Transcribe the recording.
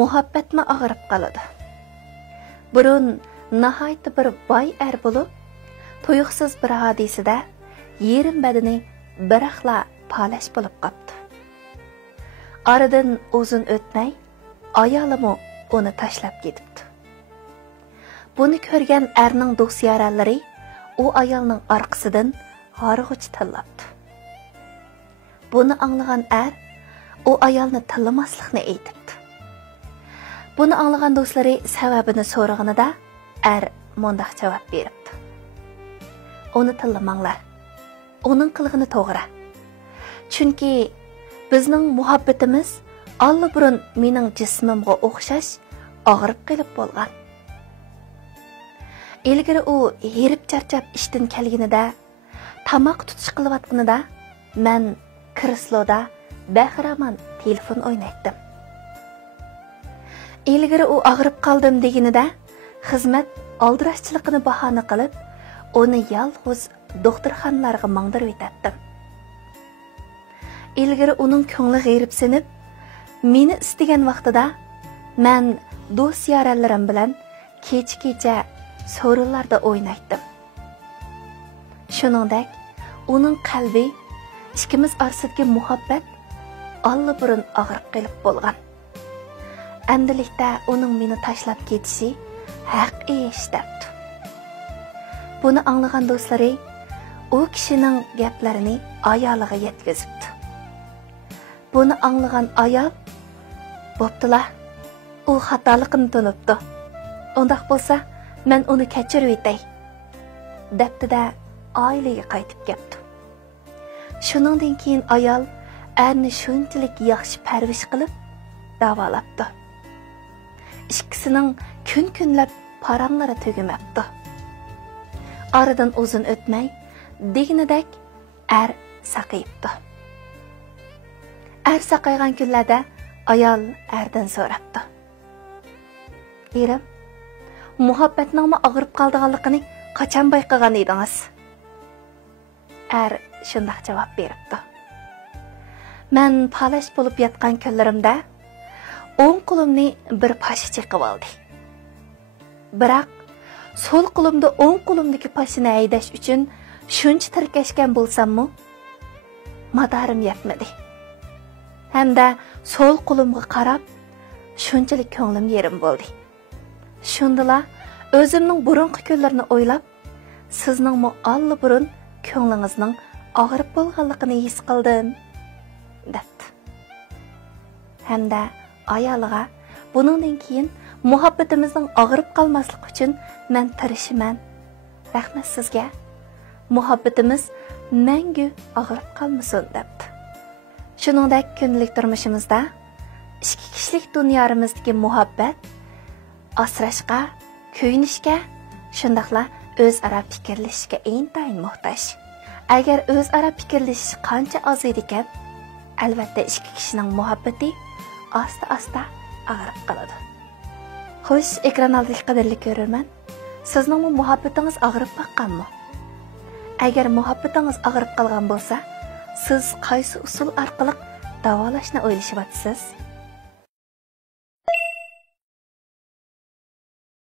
muhabbatmi og'rib qoladi. Burun nihoyatda bir boy bo'lib, tuyuqsiz bir hodisada yerim badani biraqla palash bo'lib qopti. Aradan uzun o'tmay, ayolimi uni tashlab ketibdi. Buni ko'rgan erning do'st-yoralari u ayolning orqasidan g'arg'uch tillabdi. Buni anglagan er u ayolni tillamaslikni aytibdi. Buni anglagan do'stlari sababini so'raganida er mundaq javob beribdi. Uni tillamanglar. Uning qilg'ini to'g'ri. Chunki bizning muhabbatimiz allaburun mening jismimga o'xshash og'rib qilib bo'lgan. Ilgari u herib charchab ishdan kelganida, tamoq tutish qilayotganida men kresloda bahraman telefon o'ynaydim. Ilgari u og'rib qoldim deganida, xizmat aldirashchiligini bahona qilib, uni yolg'iz doktorxonalarga mangdirib o'tdim. Ilgari uning ko'ngli g'iribsinib, meni istagan vaqtida men do'st-yoralarim bilan kecha-kecha so'rinlarda o'ynaydim. Shuningdek, uning qalbi, ikkimiz orasidagi muhabbat allaburun og'rib qolib bo'lgan. Endilikda uning meni tashlab ketishi haq ish debdi. Buni anglagan do'stlari u kishining gaplarini ayoliga yetkazibdi. Buni anglagan ayol, "Bo'ptilar, u xatoligini tunibdi. Undaq bo'lsa, men uni kechirib etay," debdi-da oilaga qaytib ketdi. Shuningdan keyin ayol erni shunchalik yaxshi parvish qilib davolabdi. Ikkisining kun-kunlab paranglari tugimabdi. Aradan uzun o'tmay, deganidek er saqayibdi. Er saqaygan kunlarda ayol erdan so'rabdi. "Erim, muhabbatningmi og'rib qolganligini qachon bayqagan edingiz?" Er shunday javob beribdi. "Men palash bo'lib yotgan kunlarimda o'ng qo'limni bir pashi chiqib oldi. Biroq so'l qo'limda o'ng qo'limdagi pashini haydash uchun shuncha tirkashgan bo'lsam-mu, madarim yetmadi. Hamda so'l qo'limga qarab, shunchalik ko'nglim yerim bo'ldi. Shundala o'zimning burunqi kunlarini o'ylab, sizningmi allaburun ko'nglingizning og'rib bo'lganligini his qildim," debdi. Hamda ayoliga buningdan keyin muhabbatimizning og'rib qolmasligi uchun men tirishiman. Rahmat sizga. Muhabbatimiz mangu og'rib qolmasin, debdi. Shuningdek, kunlik turmushimizda ikki kishilik dunyamizdagi muhabbat asrashga, kuyinishga, shundaqla o'zaro fikrlashishga intayin muhtoj. Agar o'zaro fikrlashish qancha oz ekan, albatta ikki kishining muhabbati asta-asta og'rib qoladi. Xo'sh, ekran oldidagi qadrli ko'rarman, sizning muhabbatingiz og'rib baqqanmi? Agar muhabbatingiz og'rib qolgan bo'lsa, siz qaysi usul orqali davolashni o'ylashyapsiz?